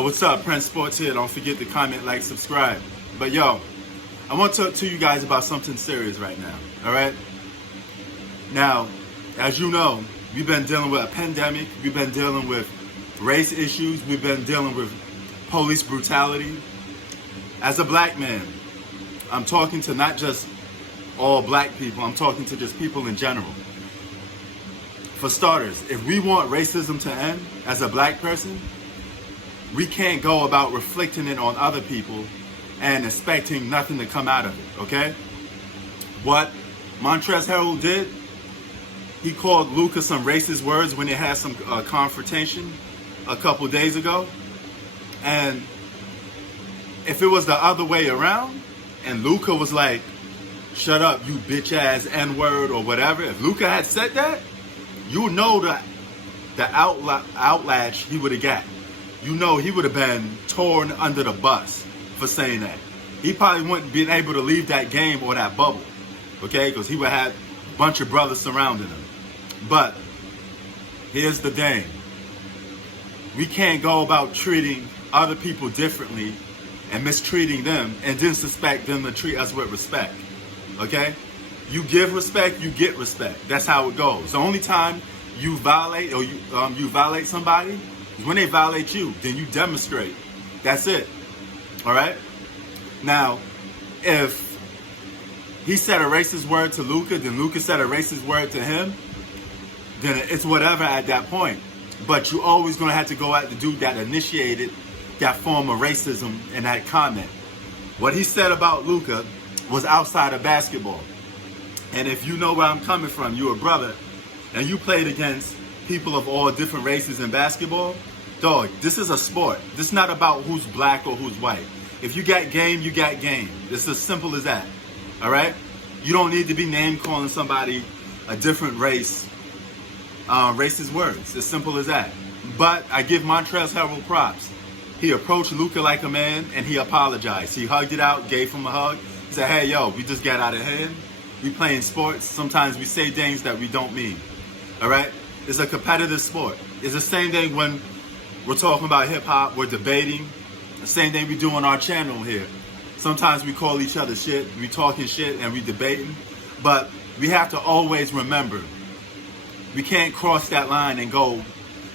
Yo, what's up? Prince Sports here. Don't forget to comment, like, subscribe. But yo, I want to talk to you guys about something serious right now, all right? Now, as you know, we've been dealing with a pandemic. We've been dealing with race issues. We've been dealing with police brutality. As a black man, I'm talking to not just all black people. I'm talking to just people in general. For starters, if we want racism to end as a black person, we can't go about reflecting it on other people and expecting nothing to come out of it, okay? What Montrezl Harrell did, he called Luka some racist words when they had some confrontation a couple days ago. And if it was the other way around, and Luka was like, shut up, you bitch ass N-word or whatever, if Luka had said that, you know the outlash he would have got. You know he would have been torn under the bus for saying that. He probably wouldn't been able to leave that game or that bubble, okay? Because he would have a bunch of brothers surrounding him. But here's the thing. We can't go about treating other people differently and mistreating them and then suspect them to treat us with respect, okay? You give respect, you get respect. That's how it goes. The only time you violate or you violate somebody is when they violate you. Then you demonstrate. That's it. All right? Now, if he said a racist word to Luka, then Luka said a racist word to him, then it's whatever at that point. But you always going to have to go at the dude that initiated that form of racism and that comment. What he said about Luka was outside of basketball. And if you know where I'm coming from, you're a brother, and you played against people of all different races in basketball, dog, this is a sport. This is not about who's black or who's white. If you got game, you got game. It's as simple as that, all right? You don't need to be name calling somebody a different race, racist words. As simple as that. But I give Montrezl Harrell props. He approached Luka like a man, and he apologized. He hugged it out, gave him a hug. He said, hey, yo, we just got out of hand. We playing sports. Sometimes we say things that we don't mean. All right? It's a competitive sport. It's the same thing when we're talking about hip hop, we're debating. The same thing we do on our channel here. Sometimes we call each other shit, we talking shit and we debating. But we have to always remember, we can't cross that line and go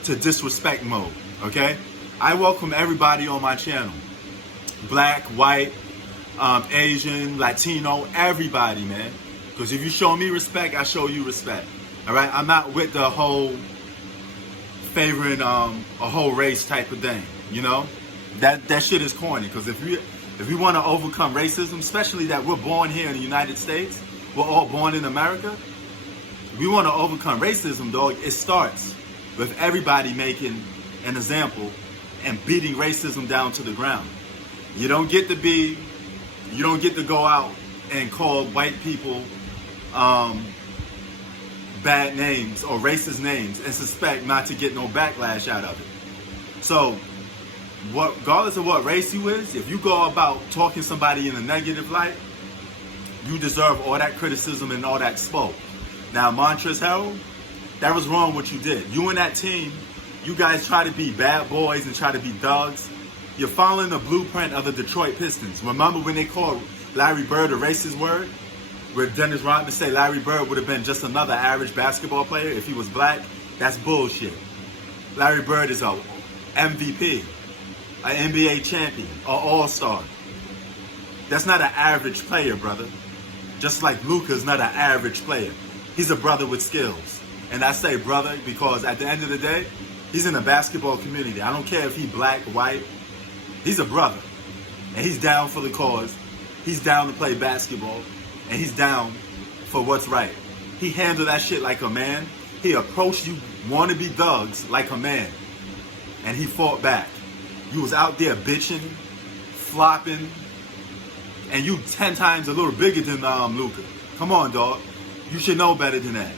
to disrespect mode, okay? I welcome everybody on my channel. Black, white, Asian, Latino, everybody, man. Because if you show me respect, I show you respect. All right? I'm not with the whole favoring a whole race type of thing, you know? That shit is corny. Because if we want to overcome racism, especially that we're born here in the United States, we're all born in America, if we want to overcome racism, dog, it starts with everybody making an example and beating racism down to the ground. You don't get to go out and call white people bad names or racist names and suspect not to get no backlash out of it. So, regardless of what race you is, if you go about talking somebody in a negative light, you deserve all that criticism and all that smoke. Now, Montrezl Harrell, that was wrong what you did. You and that team, you guys try to be bad boys and try to be thugs. You're following the blueprint of the Detroit Pistons. Remember when they called Larry Bird a racist word? Where Dennis Rodman said Larry Bird would have been just another average basketball player if he was black? That's bullshit. Larry Bird is a MVP, an NBA champion, an all-star. That's not an average player, brother. Just like Luka's not an average player. He's a brother with skills. And I say brother because at the end of the day, he's in the basketball community. I don't care if he's black, white. He's a brother. And he's down for the cause. He's down to play basketball. And he's down for what's right. He handled that shit like a man. He approached you wannabe thugs like a man. And he fought back. You was out there bitching, flopping, and you 10 times a little bigger than Luka. Come on, dog. You should know better than that.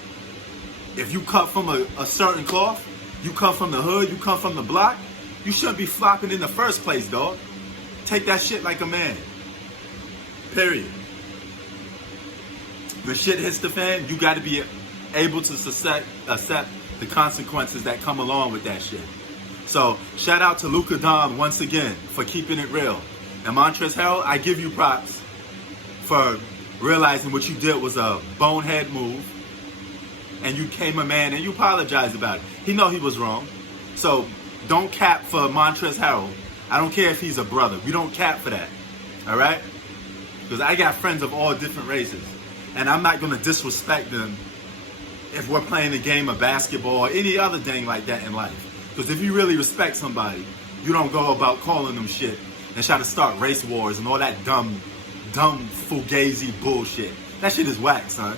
If you cut from a certain cloth, you come from the hood, you come from the block, you shouldn't be flopping in the first place, dog. Take that shit like a man. Period. When shit hits the fan, you got to be able to accept the consequences that come along with that shit. So shout out to Luka Doncic once again for keeping it real. And Montrezl Harrell, I give you props for realizing what you did was a bonehead move. And you came a man and you apologized about it. He know he was wrong. So don't cap for Montrezl Harrell. I don't care if he's a brother. We don't cap for that. All right? Because I got friends of all different races. And I'm not going to disrespect them if we're playing a game of basketball or any other thing like that in life. Because if you really respect somebody, you don't go about calling them shit and try to start race wars and all that dumb fugazi bullshit. That shit is whack, son.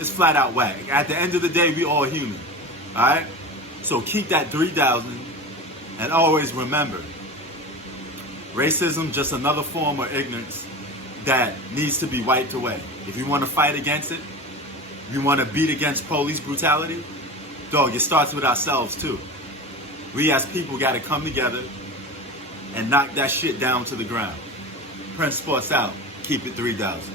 It's flat out whack. At the end of the day, we all human. All right? So keep that 3,000 and always remember, racism just another form of ignorance that needs to be wiped away. If you want to fight against it, you want to beat against police brutality, dog, it starts with ourselves too. We as people got to come together and knock that shit down to the ground. Prince Sports out. Keep it 3,000.